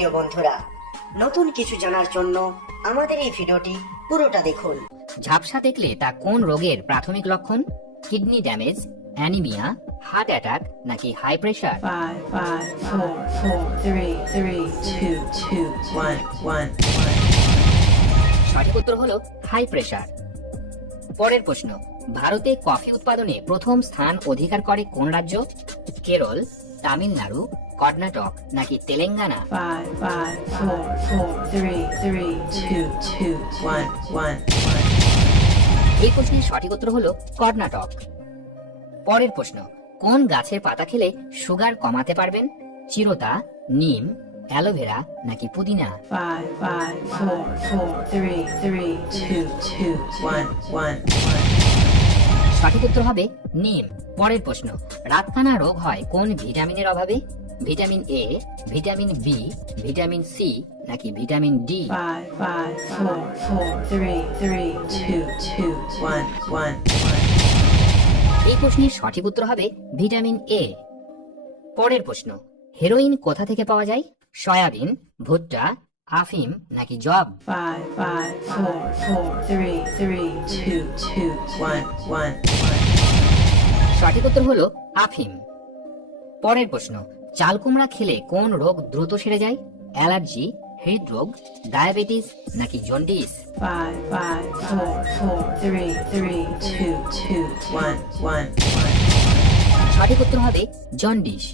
প্রিয় বন্ধুরা, নতুন কিছু জানার জন্য আমাদের এই ভিডিওটি পুরোটা দেখুন। ঝাপসা দেখলে তা কোন রোগের প্রাথমিক লক্ষণ? Kidney damage, anaemia, heart attack নাকি হাই প্রেশার? 5, 5, 4, 4, 3, 3, 2, 2, 1, 1. সঠিক উত্তর হলো হাই প্রেশার। পরের প্রশ্ন, ভারতে কফি উৎপাদনে প্রথম স্থান অধিকার করে কোন রাজ্য? কেরল, তামিলনাড়ু, কর্ণাটক নাকি তেলেঙ্গানা? 5, 5, 4, 4, 3, 3, 2, 2, 1, 1. এই প্রশ্নের সঠিক উত্তর হলো কর্ণাটক। পরের প্রশ্ন, কোন গাছের পাতা খেলে সুগার কমাতে পারবেন? চিরতা, নিম, অ্যালোভেরা নাকি পুদিনা? 5, 5, 4, 4, 3, 3, 2, 2, 1, 1. সঠিক উত্তর হবে নিম। পরের প্রশ্ন, রাতকানা রোগ হয় কোন ভিটামিনের অভাবে? Vitamin A, vitamin B, vitamin C নাকি ভিটামিন ডি? 5, 5, 4, 4, 3, 3, 2, 2, 1, 1. এই প্রশ্নের সঠিক উত্তর হবে ভিটামিন এ। পরের প্রশ্ন, হেরোইন কোথা থেকে পাওয়া যায়? সয়াবিন, ভুট্টা, আফিম নাকি জব? 5, 5, 4, 4, 3, 3, 2, 2, 1, 1. সঠিক উত্তর হলো আফিম। পরের প্রশ্ন, চাল কুমড়া খেলে কোন রোগ দ্রুত সেরে যায়? অ্যালার্জি, হৃদরোগ, ডায়াবেটিস নাকি জন্ডিস? 5, 5, 4, 4, 3, 3, 2, 2, 1, 1. সঠিক উত্তর হবে জন্ডিস।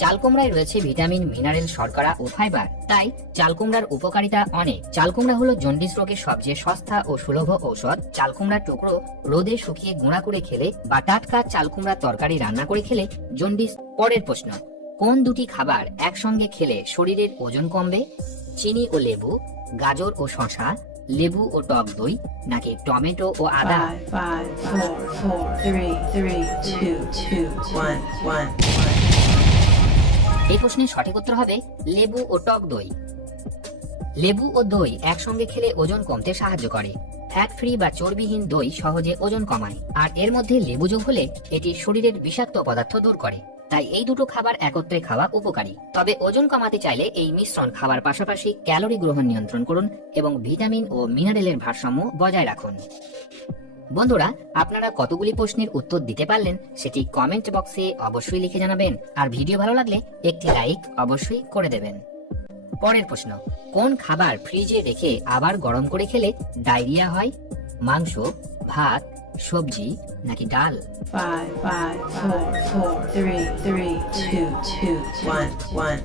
চাল কুমড়ায় রয়েছে ভিটামিন, মিনারেল, শর্করা ও ফাইবার, তাই চাল কুমড়ার উপকারিতা অনেক। চাল কুমড়া হলো জন্ডিস রোগের সবচেয়ে সস্তা ও সুলভ ঔষধ। চাল কুমড়ার টুকরো রোদে শুকিয়ে গুঁড়া করে খেলে বা টাটকা চাল কুমড়ার তরকারি রান্না করে খেলে জন্ডিস। পরের প্রশ্ন, কোন দুটি খাবার একসঙ্গে খেলে শরীরের ওজন কমবে? চিনি ও লেবু, গাজর ও শসা, লেবু ও টক দই নাকি টমেটো ও আদা? 5, 5, 4, 4, 3, 3, 2, 2, 1, 1. এই প্রশ্নের সঠিক উত্তর হবে লেবু ও টক দই। লেবু ও দই একসঙ্গে খেলে ওজন কমতে সাহায্য করে। ফ্যাট ফ্রি বা চর্বিহীন দই সহজে ওজন কমায়, আর এর মধ্যে লেবু যোগ হলে এটি শরীরের বিষাক্ত পদার্থ দূর করে। তাই এই দুটো খাবার একত্রে খাওয়া উপকারী। তবে ওজন কমাতে চাইলে এই মিশ্রণ খাবার পাশাপাশি ক্যালোরি গ্রহণ নিয়ন্ত্রণ করুন এবং ভিটামিন ও মিনারেলের ভারসাম্য বজায় রাখুন। বন্ধুরা, আপনারা কতগুলি প্রশ্নের উত্তর দিতে পারলেন সেটি কমেন্ট বক্সে অবশ্যই লিখে জানাবেন, আর ভিডিও ভালো লাগলে একটি লাইক অবশ্যই করে দেবেন। পরের প্রশ্ন, কোন খাবার ফ্রিজে রেখে আবার গরম করে খেলে ডায়রিয়া হয়? মাংস, ভাত, সবজি নাকি ডাল? 5, 5, 4, 4, 3, 3, 2, 2, 1, 1.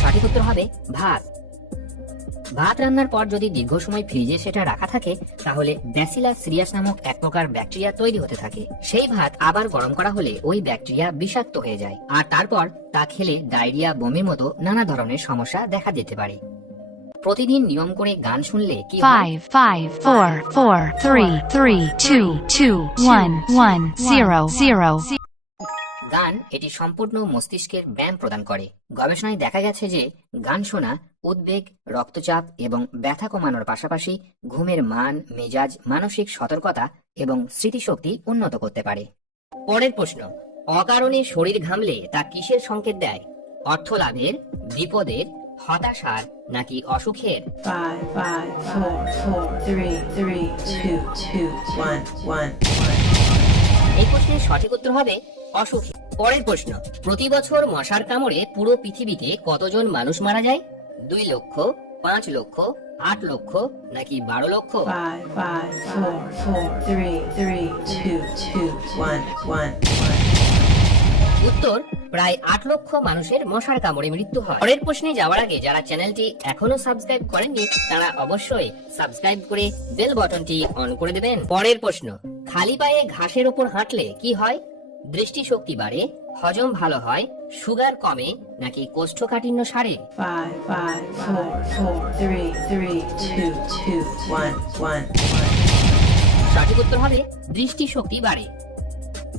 সঠিক উত্তর হবে ভাত। ভাত রান্নার পর যদি দীর্ঘ সময় ফ্রিজে সেটা রাখা থাকে তাহলে ব্যাসিলাস সিরিয়াস নামক এক প্রকার ব্যাকটেরিয়া তৈরি হতে থাকে। সেই ভাত আবার গরম করা হলে ওই ব্যাকটেরিয়া বিষাক্ত হয়ে যায়, আর তারপর তা খেলে ডায়রিয়া, বমির মতো নানা ধরনের সমস্যা দেখা দিতে পারে। প্রতিদিন নিয়ম করে গান শুনলে কি হয়? 5, 5, 4, 4, 3, 3, 2, 2, 1, 1, 0, 0. গান এটি সম্পূর্ণ মস্তিষ্কের ব্যায়াম প্রদান করে। গবেষণায় দেখা গেছে যে গান শোনা উদ্বেগ, রক্তচাপ এবং ব্যথা কমানোর পাশাপাশি ঘুমের মান, মেজাজ, মানসিক সতর্কতা এবং স্মৃতিশক্তি উন্নত করতে পারে। পরের প্রশ্ন, অকারণে শরীর ঘামলে তা কিসের সংকেত দেয়? অর্থ লাভের, বিপদের, হতাশার নাকি অসুখের? 5, 5, 4, 4, 3, 3, 2, 2, 1, 1. এই প্রশ্নের সঠিক উত্তর হবে অসুখে। পরের প্রশ্ন, প্রতি বছর মশার কামড়ে পুরো পৃথিবীতে কতজন মানুষ মারা যায়? 2 লক্ষ, 5 লক্ষ, 8 লক্ষ নাকি 12 লক্ষ? 5, 5, 4, 4, 3, 3, 2, 2, 1, 1. উত্তর, প্রায় 8 লক্ষ মানুষের মশার কামড়ে মৃত্যু হয়। পরের প্রশ্নে যাওয়ার আগে যারা চ্যানেলটি এখনো সাবস্ক্রাইব করেননি তারা অবশ্যই সাবস্ক্রাইব করে বেল বাটনটি অন করে দেবেন। পরের প্রশ্ন, খালি পায়ে ঘাসের উপর হাঁটলে কি হয়? দৃষ্টিশক্তি বাড়ে, হজম ভালো হয়, সুগার কমে নাকি কোষ্ঠকাঠিন্য সারে? 5, 5, 4, 4, 3, 3, 2, 2, 1, 1. সঠিক উত্তর হবে দৃষ্টিশক্তি বাড়ে।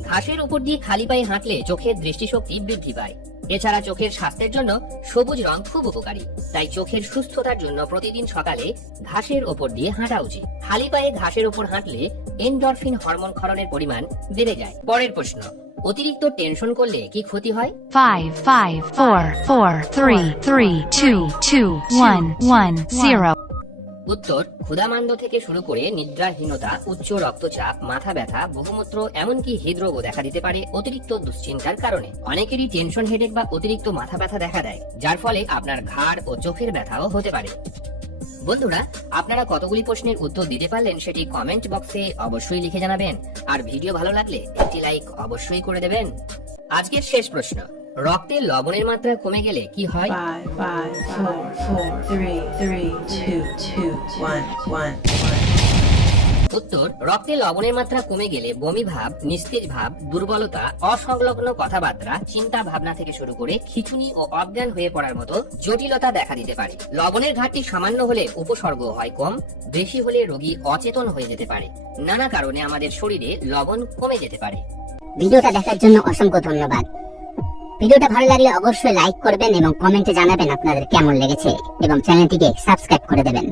ঘাসের উপর দিয়ে খালি পায়ে হাঁটলে চোখের দৃষ্টিশক্তি বৃদ্ধি পায়। এছাড়া চোখের স্বাস্থ্যের জন্য সবুজ রং খুব উপকারী, তাই চোখের সুস্থতার জন্য প্রতিদিন সকালে ঘাসের ওপর দিয়ে হাঁটা উচিত। খালি পায়ে ঘাসের ওপর হাঁটলে এন্ডরফিন হরমোন ক্ষরণের পরিমাণ বেড়ে যায়। পরের প্রশ্ন, অতিরিক্ত টেনশন করলে কি ক্ষতি হয়? 5 5 4 4 3 3 2 2 1 1 0 উত্তর, ক্ষুধামান্দ্য থেকে শুরু করে নিদ্রাহীনতা, উচ্চ রক্তচাপ, মাথা ব্যথা, বহুমূত্র, এমনকি হৃদরোগও দেখা দিতে পারে অতিরিক্ত দুশ্চিন্তার কারণে। অনেকেরই টেনশন হেডেক বা অতিরিক্ত মাথা ব্যথা দেখা দেয়, যার ফলে আপনার ঘাড় ও চোখের ব্যথাও হতে পারে। বন্ধুরা, আপনারা কতগুলি প্রশ্নের উত্তর দিতে পারলেন সেটি কমেন্ট বক্সে অবশ্যই লিখে জানাবেন। আর ভিডিও ভালো লাগলে একটি লাইক অবশ্যই করে দেবেন। আজকের শেষ প্রশ্ন, রক্তে লবণের মাত্রা কমে গেলে কি হয়? 5 5 4 4 3 3 2 2 1 1 উত্তর, রক্তে লবণের মাত্রা কমে গেলে বমি ভাব, নিস্তেজ ভাব, দুর্বলতা, অসংলগ্ন কথাবার্তা, চিন্তা ভাবনা থেকে শুরু করে খিঁচুনি ও অজ্ঞান হয়ে পড়ার মতো জটিলতা দেখা দিতে পারে। লবণের ঘাটতি সামান্য হলে উপসর্গ হয় কম, বেশি হলে রোগী অচেতন হয়ে যেতে পারে। নানা কারণে আমাদের শরীরে লবণ কমে যেতে পারে। ভিডিওটা দেখার জন্য অসংখ্য ধন্যবাদ। ভিডিওটা ভালো লাগলে অবশ্যই লাইক করবেন এবং কমেন্টে জানাবেন আপনাদের কেমন লেগেছে এবং চ্যানেলটিকে সাবস্ক্রাইব করে দেবেন।